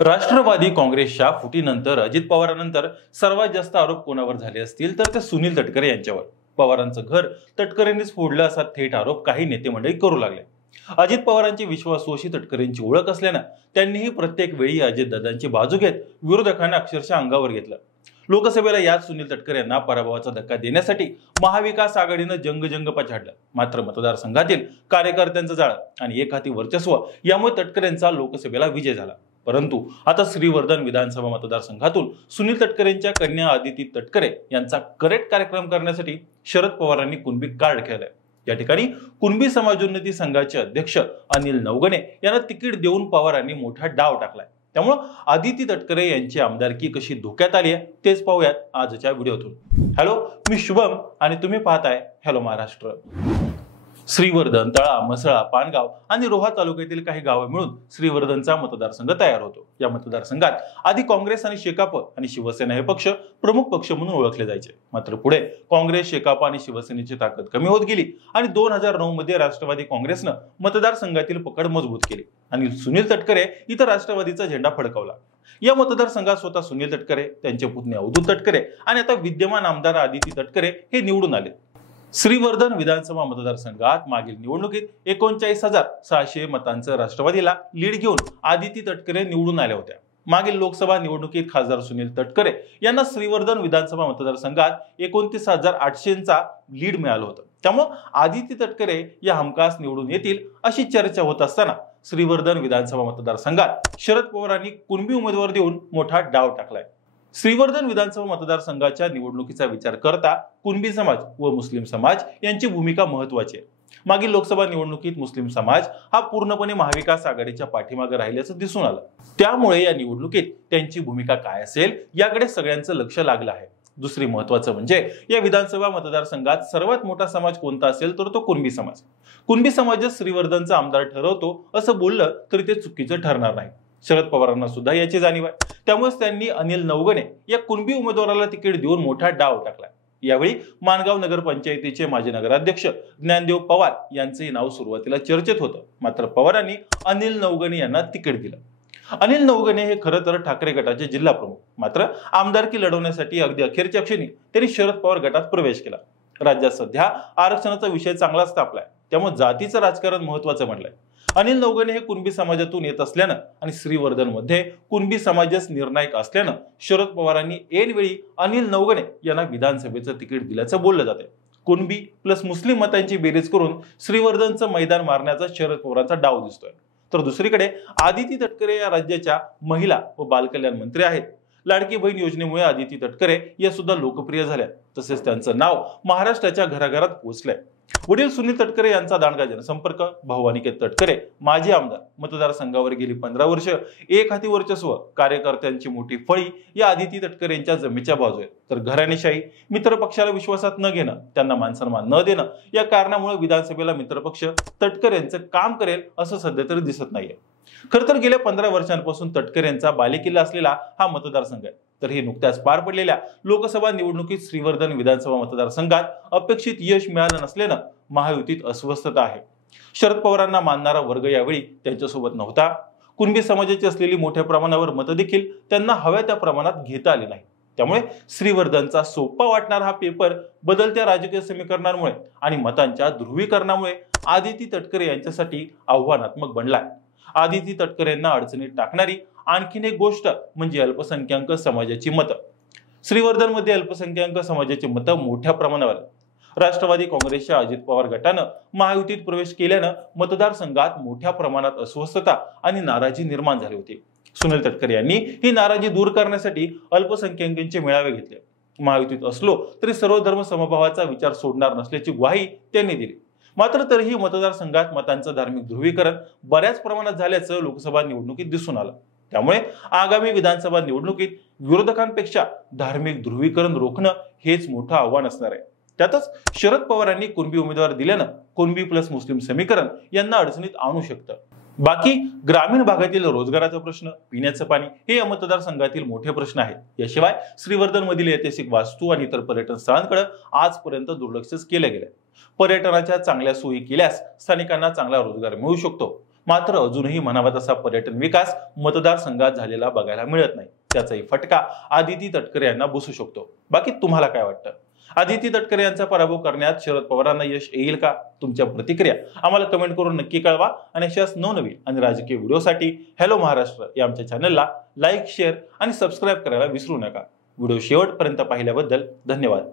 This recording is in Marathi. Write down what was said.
राष्ट्रवादी काँग्रेसच्या फुटीनंतर अजित पवारांनंतर सर्वात जास्त आरोप कोणावर झाले असतील तर ते सुनील तटकरे यांच्यावर. पवारांचं घर तटकरेंनीच फोडलं असा थेट आरोप काही नेते मंडळी करू लागले. अजित पवारांची विश्वासू अशी तटकरेंची ओळख असल्यानं त्यांनीही प्रत्येक वेळी अजितदादांची बाजू घेत विरोधकांना अक्षरशः अंगावर घेतलं. लोकसभेला याच सुनील तटकरे यांना पराभवाचा धक्का देण्यासाठी महाविकास आघाडीनं जंगजंग छाडलं. मात्र मतदारसंघातील कार्यकर्त्यांचं जाळं आणि एक हाती वर्चस्व यामुळे तटकरेंचा लोकसभेला विजय झाला. परंतु आता श्रीवर्धन विधानसभा मतदारसंघातून सुनील तटकरेंच्या कन्या आदिती तटकरे यांचा करेक्ट कार्यक्रम करण्यासाठी शरद पवारांनी कुणबी कार्ड खेळलंय. या ठिकाणी कुणबी समाजोन्नती संघाचे अध्यक्ष अनिल नवगणे यांना तिकीट देऊन पवारांनी मोठा डाव टाकलाय. त्यामुळे आदिती तटकरे यांची आमदारकी कशी धोक्यात आली आहे तेच पाहूयात आजच्या व्हिडिओतून. हॅलो, मी शुभम आणि तुम्ही पाहताय हॅलो महाराष्ट्र. श्रीवर्धन, तळा, म्हसळा, पानगाव आणि रोहा तालुक्यातील काही गावं मिळून श्रीवर्धनचा मतदारसंघ तयार होतो. या मतदारसंघात आधी काँग्रेस आणि शेकाप आणि शिवसेना हे पक्ष प्रमुख पक्ष म्हणून ओळखले जायचे. मात्र पुढे काँग्रेस, शेकाप आणि शिवसेनेची ताकद कमी होत गेली आणि 2009 मध्ये राष्ट्रवादी काँग्रेसनं मतदारसंघातील पकड मजबूत केली आणि सुनील तटकरे इथं राष्ट्रवादीचा झेंडा फडकवला. या मतदारसंघात स्वतः सुनील तटकरे, त्यांचे पुतणे अवधूत तटकरे आणि आता विद्यमान आमदार आदिती तटकरे हे निवडून आले. श्रीवर्धन विधानसभा मतदारसंघात मागील निवडणुकीत 39,600 मतांचं राष्ट्रवादीला लीड घेऊन आदिती तटकरे निवडून आल्या होत्या. मागील लोकसभा निवडणुकीत खासदार सुनील तटकरे यांना श्रीवर्धन विधानसभा मतदारसंघात 29,800चा लीड मिळालं होतं. त्यामुळे आदिती तटकरे या हमखास निवडून येतील अशी चर्चा होत असताना श्रीवर्धन विधानसभा मतदारसंघात शरद पवारांनी कुणबी उमेदवार देऊन मोठा डाव टाकलाय. श्रीवर्धन विधानसभा मतदारसंघाच्या निवडणुकीचा विचार करता कुणबी समाज व मुस्लिम समाज यांची भूमिका महत्वाची आहे. मागील लोकसभा निवडणुकीत मुस्लिम समाज हा पूर्णपणे महाविकास आघाडीच्या पाठीमागे राहिल्याचं दिसून आलं. त्यामुळे या निवडणुकीत त्यांची भूमिका काय असेल याकडे सगळ्यांचं लक्ष लागलं आहे. दुसरी महत्वाचं म्हणजे या विधानसभा मतदारसंघात सर्वात मोठा समाज कोणता असेल तर तो कुणबी समाज. कुणबी समाजच श्रीवर्धनचा आमदार ठरवतो असं बोललं तरी ते चुकीचं ठरणार नाही. शरद पवारांना सुद्धा याची जाणीव आहे. त्यामुळेच त्यांनी अनिल नवगणे या कुणबी उमेदवाराला तिकीट देऊन मोठा डाव टाकला. यावेळी माणगाव नगरपंचायतीचे माजी नगराध्यक्ष ज्ञानदेव पवार यांचेही नाव सुरुवातीला चर्चेत होतं. मात्र पवारांनी अनिल नवगणे यांना तिकीट दिलं. अनिल नवगणे हे खरं तर ठाकरे गटाचे जिल्हा प्रमुख. मात्र आमदारकी लढवण्यासाठी अगदी अखेरच्या क्षणी त्यांनी शरद पवार गटात प्रवेश केला. राज्यात सध्या आरक्षणाचा विषय चांगलाच तापलाय. त्यामुळे जातीचं राजकारण महत्वाचं म्हटलंय. अनिल नवगणे हे कुणबी समाजातून येत असल्यानं आणि श्रीवर्धन मध्ये कुणबी समाजच निर्णायक असल्यानं शरद पवारांनी ऐनवेळी अनिल नवगणे यांना विधानसभेचं तिकीट दिल्याचं बोललं जाते. कुणबी प्लस मुस्लिम मतांची बेरीज करून श्रीवर्धनचं मैदान मारण्याचा शरद पवारांचा डाव दिसतोय. तर दुसरीकडे आदिती तटकरे या राज्याच्या महिला व बालकल्याण मंत्री आहेत. लाडकी बहीण योजनेमुळे आदिती तटकरे या सुद्धा लोकप्रिय झाल्या. तसेच त्यांचं नाव महाराष्ट्राच्या घराघरात पोहोचलंय. वडील सुनील तटकरे यांचा दांडगा जनसंपर्क, भाऊ अनिकेत तटकरे माजी आमदार, मतदारसंघावर गेली 15 वर्ष एक हाती वर्चस्व, कार्यकर्त्यांची मोठी फळी या आदिती तटकरे यांच्या जमेच्या बाजू आहेत. तर घराणेशाही, मित्रपक्षाला विश्वासात न घेणं, त्यांना मानसन्मान न देणं या कारणामुळे विधानसभेला मित्रपक्ष तटकरे यांचं काम करेल असं सध्या तरी दिसत नाहीये. खरं तर गेल्या 15 वर्षांपासून तटकरे यांचा बालेकिल्ला असलेला हा मतदारसंघ आहे. तर हे नुकत्याच पार पडलेल्या लोकसभा निवडणुकीत श्रीवर्धन विधानसभा मतदारसंघात अपेक्षित यश मिळालं नसल्यानं महायुतीत अस्वस्थता आहे. शरद पवारांना मानणारा वर्ग यावेळी त्यांच्यासोबत नव्हता. कुणबी समाजाची असलेली मोठ्या प्रमाणावर मतं देखील त्यांना हव्या त्या प्रमाणात घेता आली नाही. त्यामुळे श्रीवर्धनचा सोपा वाटणारा हा पेपर बदलत्या राजकीय समीकरणांमुळे आणि मतांच्या ध्रुवीकरणामुळे आदिती तटकरे यांच्यासाठी आव्हानात्मक बनलाय. आदिती तटकरे यांना अडचणीत टाकणारी आणखीन एक गोष्ट म्हणजे अल्पसंख्याक समाजाची मतं. श्रीवर्धन मध्ये अल्पसंख्याक समाजाची मतं मोठ्या प्रमाणावर. राष्ट्रवादी काँग्रेसच्या अजित पवार गटानं महायुतीत प्रवेश केल्यानं मतदारसंघात मोठ्या प्रमाणात अस्वस्थता आणि नाराजी निर्माण झाली होती. सुनील तटकरे यांनी ही नाराजी दूर करण्यासाठी अल्पसंख्याकांचे मेळावे घेतले. महायुतीत असलो तरी सर्व धर्म समभावाचा विचार सोडणार नसल्याची ग्वाही त्यांनी दिली. मात्र तरीही मतदारसंघात मतांचं धार्मिक ध्रुवीकरण बऱ्याच प्रमाणात झाल्याचं लोकसभा निवडणुकीत दिसून आलं. त्यामुळे आगामी विधानसभा निवडणुकीत विरोधकांपेक्षा धार्मिक ध्रुवीकरण रोखणं हेच मोठं आव्हान असणार आहे. त्यातच शरद पवारांनी कुणबी उमेदवार दिल्यानं कुणबी प्लस मुस्लिम समीकरण यांना अडचणीत आणू शकतं. बाकी ग्रामीण भागातील रोजगाराचा प्रश्न, पिण्याचं पाणी हे या मतदारसंघातील मोठे प्रश्न आहेत. याशिवाय श्रीवर्धन मधील ऐतिहासिक वास्तू आणि इतर पर्यटन स्थळांकडे आजपर्यंत दुर्लक्ष केलं गेलं. पर्यटनाच्या चांगल्या सोयी केल्यास स्थानिकांना चांगला रोजगार मिळू शकतो. मात्र अजूनही म्हणावा तसा पर्यटन विकास मतदारसंघात झालेला बघायला मिळत नाही. त्याचाही फटका आदिती तटकरे यांना बसू शकतो. बाकी तुम्हाला काय वाटतं? आदिती तटकरे यांचा पराभव करण्यात शरद पवारांना यश येईल का? तुमच्या प्रतिक्रिया आम्हाला कमेंट करून नक्की कळवा आणि अशाच नवनवीन आणि राजकीय व्हिडिओसाठी हॅलो महाराष्ट्र या आमच्या चॅनलला लाईक, शेअर आणि सबस्क्राईब करायला विसरू नका. व्हिडिओ शेवटपर्यंत पाहिल्याबद्दल धन्यवाद.